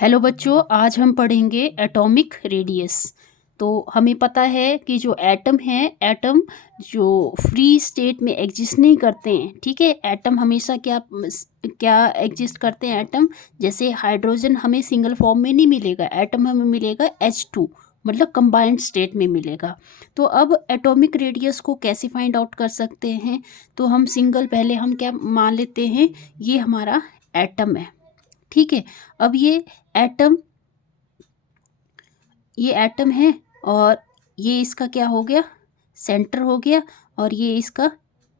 Hello बच्चों, आज हम पढ़ेंगे एटॉमिक रेडियस। तो हमें पता है कि जो एटम है, एटम जो फ्री स्टेट में एग्जिस्ट नहीं करते हैं। ठीक है, एटम हमेशा क्या एग्जिस्ट करते हैं। एटम जैसे हाइड्रोजन हमें सिंगल फॉर्म में नहीं मिलेगा, एटम हमें मिलेगा H2, मतलब कंबाइंड स्टेट में मिलेगा। तो अब एटॉमिक रेडियस को कैसे फाइंड आउट कर सकते हैं? तो हम पहले हम क्या मान लेते हैं, ये हमारा एटम है। ठीक है, अब एटम ये एटम है और ये इसका क्या हो गया, सेंटर हो गया। और ये इसका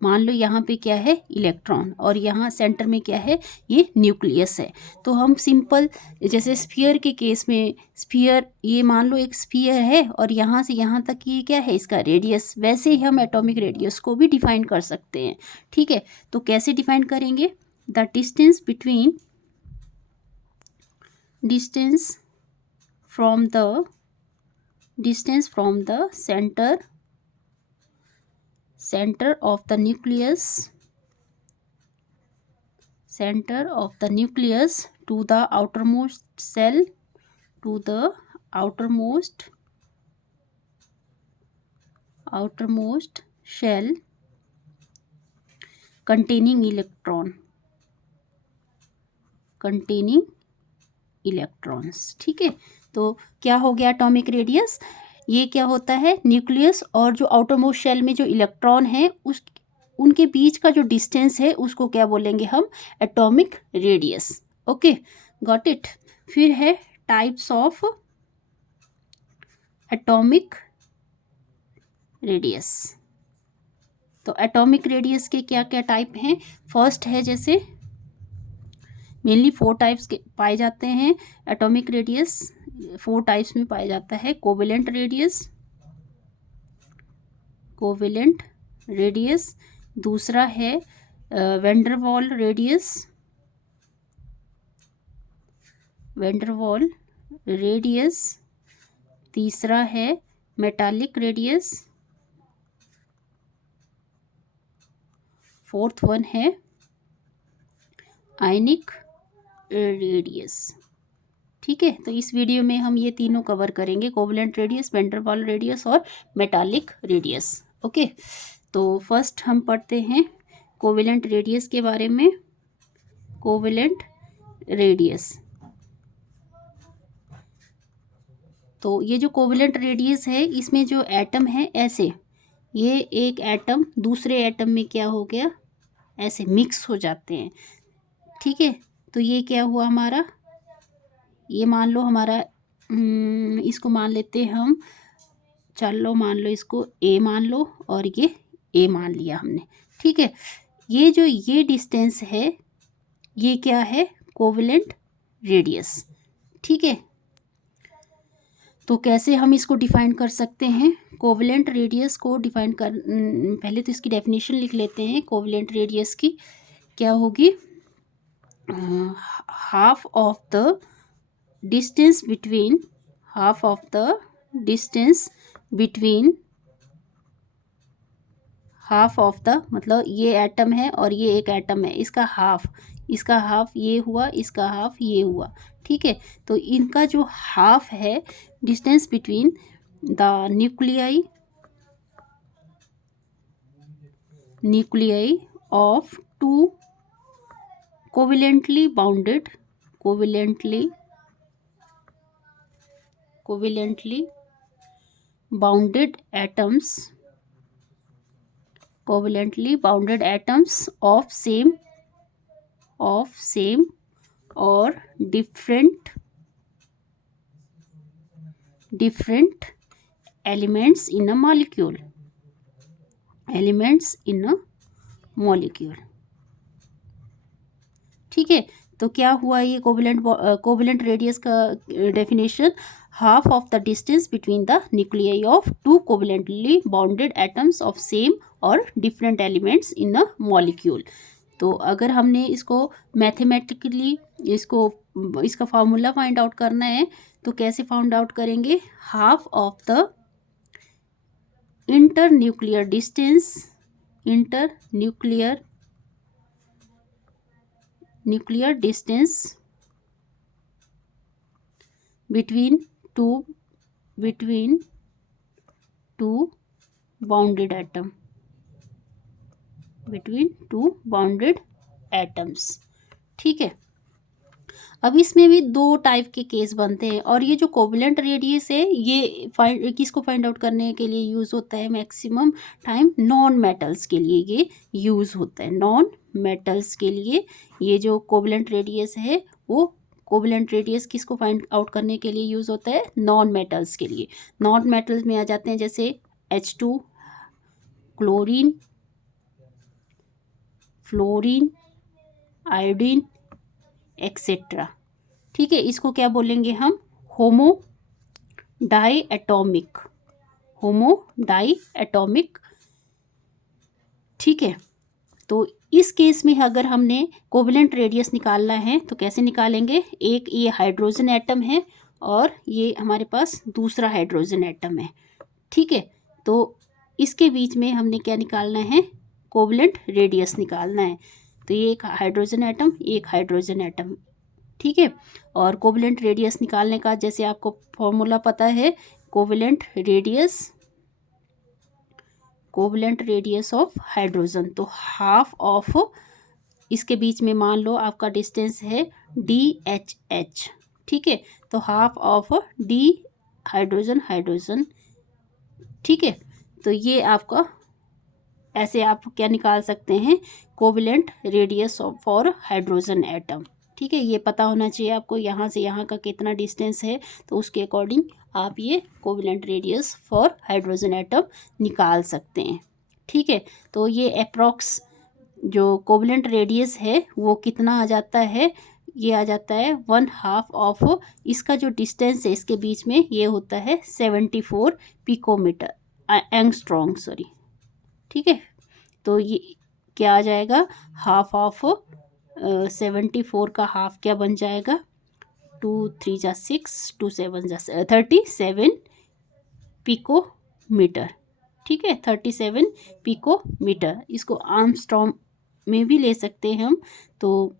मान लो यहाँ पे क्या है, इलेक्ट्रॉन, और यहाँ सेंटर में क्या है, ये न्यूक्लियस है। तो हम सिंपल जैसे स्फीयर के केस में, स्फीयर ये मान लो एक स्फीयर है और यहाँ से यहाँ तक ये क्या है, इसका रेडियस। वैसे ही हम एटॉमिक रेडियस को भी डिफाइन कर सकते हैं। ठीक है, तो कैसे डिफाइन करेंगे? The distance between distance from the center of the nucleus to the outermost cell, outermost shell containing electrons. ठीक है, तो क्या हो गया एटॉमिक रेडियस? ये क्या होता है, न्यूक्लियस और जो आउटरमोस्ट शेल में जो इलेक्ट्रॉन है उनके बीच का जो डिस्टेंस है उसको क्या बोलेंगे हम, atomic radius. Okay, got it. फिर है टाइप्स ऑफ एटॉमिक रेडियस। तो एटॉमिक रेडियस के क्या क्या टाइप हैं? फर्स्ट है, जैसे मेनली 4 टाइप्स के पाए जाते हैं एटॉमिक रेडियस। 4 टाइप्स में पाया जाता है। कोवेलेंट रेडियस, दूसरा है वैंडरवाल रेडियस, तीसरा है मेटालिक रेडियस, फोर्थ वन है आयनिक रेडियस। ठीक है, तो इस वीडियो में हम ये तीनों कवर करेंगे, कोवेलेंट रेडियस, वैंडरवाल रेडियस और मेटालिक रेडियस। ओके, तो फर्स्ट हम पढ़ते हैं कोवेलेंट रेडियस के बारे में। कोवेलेंट रेडियस, तो ये जो कोवेलेंट रेडियस है, इसमें जो एटम है ऐसे, ये एक एटम दूसरे एटम में क्या हो गया, ऐसे मिक्स हो जाते हैं। ठीक है, तो ये क्या हुआ हमारा, ये मान लो हमारा इसको मान लेते हैं हम, चलो मान लो इसको ए मान लो, और ये ए मान लिया हमने। ठीक है, ये डिस्टेंस है, ये क्या है, कोवेलेंट रेडियस। ठीक है, तो कैसे हम इसको डिफाइन कर सकते हैं? कोवेलेंट रेडियस को डिफाइन कर पहले तो इसकी डेफिनेशन लिख लेते हैं। कोवेलेंट रेडियस की क्या होगी, half of the distance between half of the, मतलब ये एटम है और ये एक एटम है, इसका हाफ ये हुआ, इसका हाफ ये हुआ। ठीक है, तो इनका जो हाफ है, distance between the nuclei of two covalently bounded atoms of same or different elements in a molecule. ठीक है, तो क्या हुआ, ये कोवेलेंट रेडियस का definition, half of the distance between the nuclei of two covalently bounded atoms of same और different elements in a molecule. तो अगर हमने इसको मैथमेटिकली इसका फार्मूला फाइंड आउट करना है, तो कैसे फाइंड आउट करेंगे? Half of the internuclear distance between two bounded atom, between two bounded atoms। ठीक है, अब इसमें भी दो टाइप के केस बनते हैं, और ये जो कोवलेंट रेडियस है ये किसको फाइंड आउट करने के लिए यूज़ होता है, मैक्सिमम टाइम नॉन मेटल्स के लिए ये यूज़ होता है। नॉन मेटल्स के लिए ये जो कोवलेंट रेडियस है, वो कोवलेंट रेडियस किसको फाइंड आउट करने के लिए यूज़ होता है, नॉन मेटल्स के लिए। नॉन मेटल्स में आ जाते हैं जैसे H2, chlorine, fluorine, iodine, etcetera. ठीक है, इसको क्या बोलेंगे हम, होमो डाई एटॉमिक। ठीक है, तो इस केस में अगर हमने कोवलेंट रेडियस निकालना है तो कैसे निकालेंगे, एक ये हाइड्रोजन एटम है और ये हमारे पास दूसरा हाइड्रोजन एटम है। ठीक है, तो इसके बीच में हमने क्या निकालना है, कोवलेंट रेडियस निकालना है। तो ये एक हाइड्रोजन एटम, ठीक है। और कोवलेंट रेडियस निकालने का जैसे आपको फॉर्मूला पता है, कोवलेंट रेडियस ऑफ हाइड्रोजन, तो हाफ ऑफ, इसके बीच में मान लो आपका डिस्टेंस है DHH। ठीक है, तो हाफ ऑफ डी हाइड्रोजन। ठीक है, तो ये आपका, ऐसे आप क्या निकाल सकते हैं, covalent radius for hydrogen atom. ठीक है, ये पता होना चाहिए आपको यहाँ से यहाँ का कितना डिस्टेंस है, तो उसके अकॉर्डिंग आप ये covalent radius for hydrogen atom निकाल सकते हैं। ठीक है, तो ये अप्रॉक्स जो कोवलेंट रेडियस है वो कितना आ जाता है, ये आ जाता है 1/2 ऑफ, इसका जो डिस्टेंस है इसके बीच में ये होता है 74 पिकोमीटर एंगस्ट्रॉन्ग, सॉरी। ठीक है, तो ये क्या आ जाएगा, हाफ ऑफ 74 का हाफ क्या बन जाएगा, 2 3 जा 6, 2 7 जा 37 पिकोमीटर। ठीक है, 37 पिकोमीटर। इसको आर्मस्ट्रॉन्ग में भी ले सकते हैं हम, तो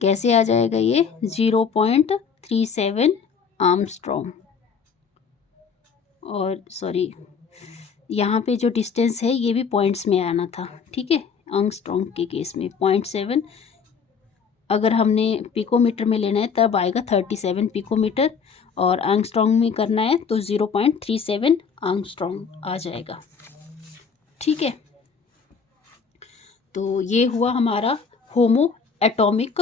कैसे आ जाएगा ये 0.37 आर्मस्ट्रॉन्ग। और सॉरी, यहाँ पे जो डिस्टेंस है ये भी पॉइंट्स में आना था। ठीक है, आर्मस्ट्रॉन्ग के केस में 0.7, अगर हमने पिकोमीटर में लेना है तब आएगा 37 पिकोमीटर, और आर्मस्ट्रॉन्ग में करना है तो 0.37 आर्मस्ट्रॉन्ग आ जाएगा। ठीक है, तो ये हुआ हमारा होमो एटॉमिक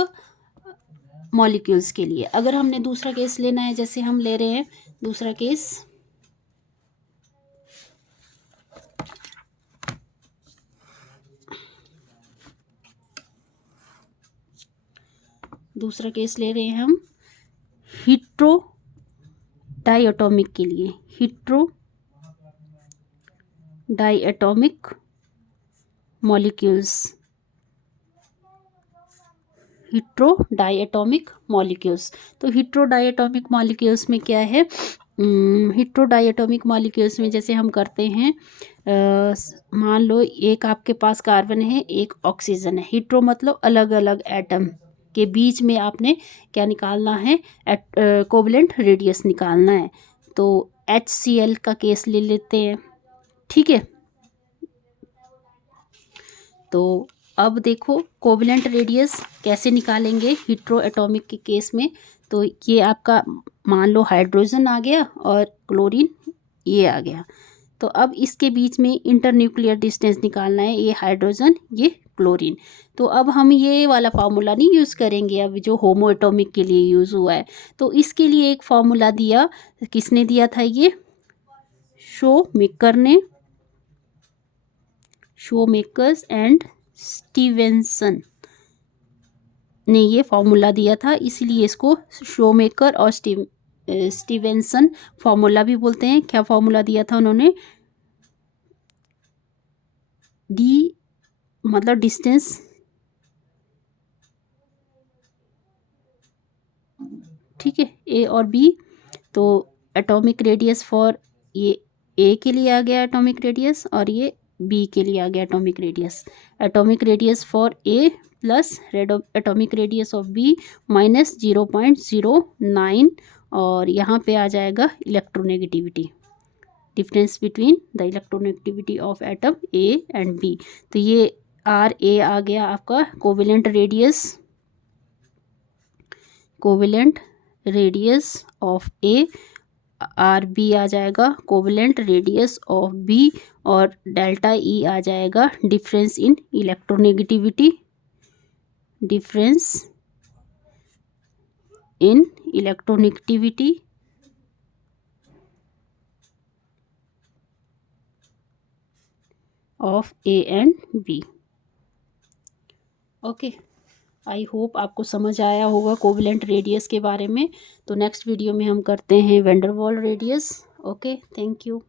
मॉलिक्यूल्स के लिए। अगर हमने दूसरा केस लेना है, जैसे हम ले रहे हैं दूसरा केस, ले रहे हैं हम हेटेरो डायटोमिक के लिए, hetero diatomic molecules, hetero diatomic molecules. तो हेटेरो डायटोमिक मॉलिक्यूल्स में क्या है, हेटेरो डायटोमिक मॉलिक्यूल्स में जैसे हम करते हैं, मान लो एक आपके पास कार्बन है, एक ऑक्सीजन है, हेटेरो मतलब अलग अलग एटम के बीच में आपने क्या निकालना है, कोवलेंट रेडियस निकालना है। तो HCl का केस ले लेते हैं। ठीक है, तो अब देखो कोवलेंट रेडियस कैसे निकालेंगे हेटेरो एटॉमिक के केस में। तो ये आपका मान लो हाइड्रोजन आ गया और क्लोरीन ये आ गया, तो अब इसके बीच में इंटरन्यूक्लियर डिस्टेंस निकालना है, ये हाइड्रोजन ये क्लोरीन। तो अब हम ये वाला फार्मूला नहीं यूज़ करेंगे, अब जो होमो एटॉमिक के लिए यूज़ हुआ है, तो इसके लिए एक फार्मूला दिया, किसने दिया था, ये शोमेकर्स एंड स्टीवेंसन ने ये फार्मूला दिया था, इसीलिए इसको शोमेकर और स्टीवेंसन फार्मूला भी बोलते हैं। क्या फार्मूला दिया था उन्होंने, डी मतलब डिस्टेंस, ठीक है, ए और बी, तो एटॉमिक रेडियस फॉर ये ए के लिए आ गया एटॉमिक रेडियस, और ये बी के लिए आ गया atomic radius. Atomic radius for A plus atomic radius of B -0.09 और यहाँ पे आ जाएगा electronegativity, difference between the electronegativity of atom A and B. तो ये आर ए आ गया आपका covalent radius of A, R B आ जाएगा कोवेलेंट रेडियस ऑफ बी, और डेल्टा ई आ जाएगा difference in electronegativity, difference in electronegativity of A and B. Okay, I hope आपको समझ आया होगा कोवेलेंट रेडियस के बारे में। तो नेक्स्ट वीडियो में हम करते हैं van der Waals radius. Okay, thank you.